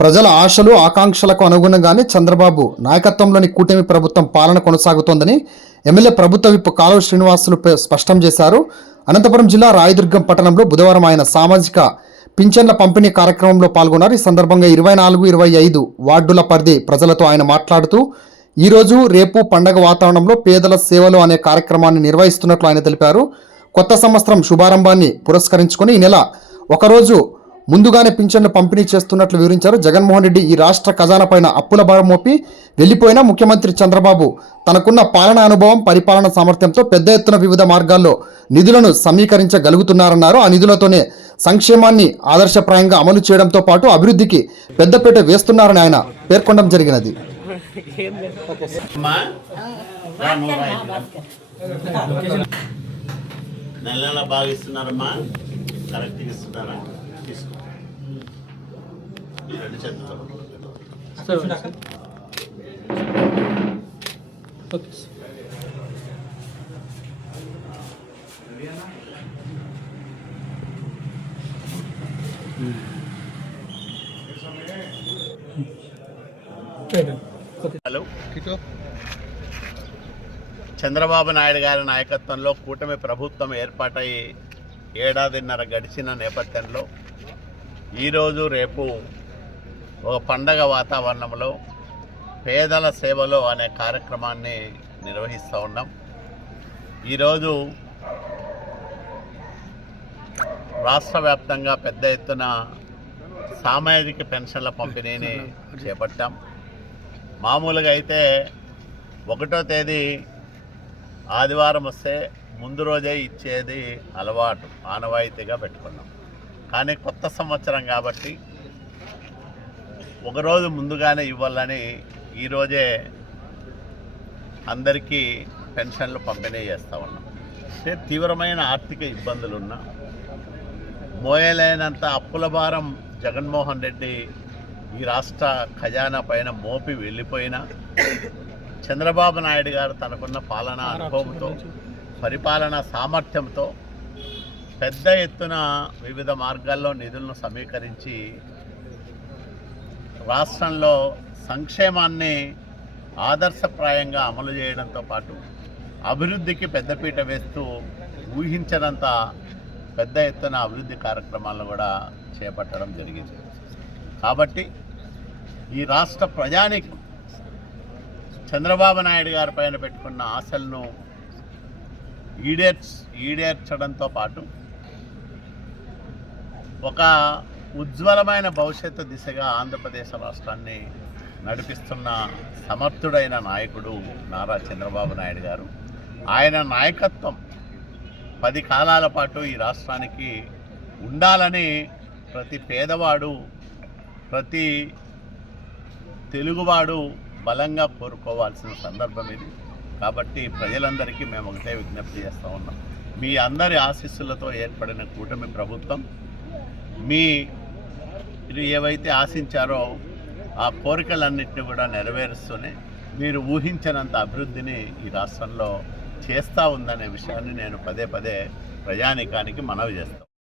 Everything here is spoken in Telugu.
ప్రజల ఆశలు ఆకాంక్షలకు అనుగుణంగానే చంద్రబాబు నాయకత్వంలోని కూటమి ప్రభుత్వం పాలన కొనసాగుతోందని ఎమ్మెల్యే ప్రభుత్వ విప్ కాలువ శ్రీనివాసులు స్పష్టం చేశారు. అనంతపురం జిల్లా రాయదుర్గం పట్టణంలో బుధవారం ఆయన సామాజిక పింఛన్ల పంపిణీ కార్యక్రమంలో పాల్గొన్నారు. ఈ సందర్భంగా 24, 25 వార్డుల పరిధి ప్రజలతో ఆయన మాట్లాడుతూ ఈరోజు రేపు పండగ వాతావరణంలో పేదల సేవలు అనే కార్యక్రమాన్ని నిర్వహిస్తున్నట్లు ఆయన తెలిపారు. కొత్త సంవత్సరం శుభారంభాన్ని పురస్కరించుకొని ఈ నెల ఒకరోజు ముందుగానే పింఛన్లు పంపిణీ చేస్తున్నట్లు వివరించారు. జగన్మోహన్ రెడ్డి ఈ రాష్ట్ర ఖజానా పైన అప్పుల భారం మోపి వెళ్లిపోయిన ముఖ్యమంత్రి చంద్రబాబు తనకున్న పాలనా అనుభవం, పరిపాలన సామర్థ్యంతో పెద్ద ఎత్తున వివిధ మార్గాల్లో నిధులను సమీకరించగలుగుతున్నారన్నారు. ఆ నిధులతోనే సంక్షేమాన్ని ఆదర్శప్రాయంగా అమలు చేయడంతో పాటు అభివృద్ధికి పెద్దపీట వేస్తున్నారని ఆయన పేర్కొనడం జరిగినది. నెల బాగా ఇస్తున్నారమ్మా, కరెక్ట్గా ఇస్తున్నారా? తీసుకో, రెండు చేతులతో. హలో, చంద్రబాబు నాయుడు గారి నాయకత్వంలో కూటమి ప్రభుత్వం ఏర్పాటై ఏడాదిన్నర గడిచిన నేపథ్యంలో ఈరోజు రేపు ఒక పండగ వాతావరణంలో పేదల సేవలో అనే కార్యక్రమాన్ని నిర్వహిస్తూ ఉన్నాం. ఈరోజు రాష్ట్ర వ్యాప్తంగా పెద్ద ఎత్తున సామాజిక పెన్షన్ల పంపిణీని చేపట్టాం. మామూలుగా అయితే 1వ తేదీ ఆదివారం వస్తే ముందు రోజే ఇచ్చేది అలవాటు, ఆనవాయితీగా పెట్టుకున్నాం. కానీ కొత్త సంవత్సరం కాబట్టి ఒకరోజు ముందుగానే ఇవ్వాలని ఈరోజే అందరికీ పెన్షన్లు పంపిణీ చేస్తూ ఉన్నాం. అంటే తీవ్రమైన ఆర్థిక ఇబ్బందులున్నా, మోయలేనంత అప్పుల భారం జగన్మోహన్ రెడ్డి ఈ రాష్ట్ర ఖజానా పైన మోపి వెళ్ళిపోయినా, చంద్రబాబు నాయుడు గారు తనకున్న పాలనా అనుభవంతో, పరిపాలనా సామర్థ్యంతో పెద్ద ఎత్తున వివిధ మార్గాల్లో నిధులను సమీకరించి రాష్ట్రంలో సంక్షేమాన్ని ఆదర్శప్రాయంగా అమలు చేయడంతో పాటు అభివృద్ధికి పెద్దపీట వేస్తూ ఊహించనంత పెద్ద ఎత్తున అభివృద్ధి కార్యక్రమాలను కూడా చేపట్టడం జరిగింది. కాబట్టి ఈ రాష్ట్ర ప్రజానికి చంద్రబాబు నాయుడు గారి పైన పెట్టుకున్న ఆశలను ఈడేర్చడంతో పాటు ఒక ఉజ్వలమైన భవిష్యత్తు దిశగా ఆంధ్రప్రదేశ్ రాష్ట్రాన్ని నడిపిస్తున్న సమర్థుడైన నాయకుడు నారా చంద్రబాబు నాయుడు గారు. ఆయన నాయకత్వం 10 కాలాల పాటు ఈ రాష్ట్రానికి ఉండాలని ప్రతి పేదవాడు, ప్రతి తెలుగువాడు బలంగా కోరుకోవాల్సిన సందర్భం ఇది. కాబట్టి ప్రజలందరికీ మేము ఒకటే విజ్ఞప్తి చేస్తూ ఉన్నాం. మీ అందరి ఆశీస్సులతో ఏర్పడిన కూటమి ప్రభుత్వం మీరు ఏవైతే ఆశించారో ఆ కోరికలన్నింటినీ కూడా నెరవేరుస్తూనే మీరు ఊహించనంత అభివృద్ధిని ఈ రాష్ట్రంలో చేస్తూ ఉందనే విషయాన్ని నేను పదే పదే ప్రజానీకానికి మనవి చేస్తాను.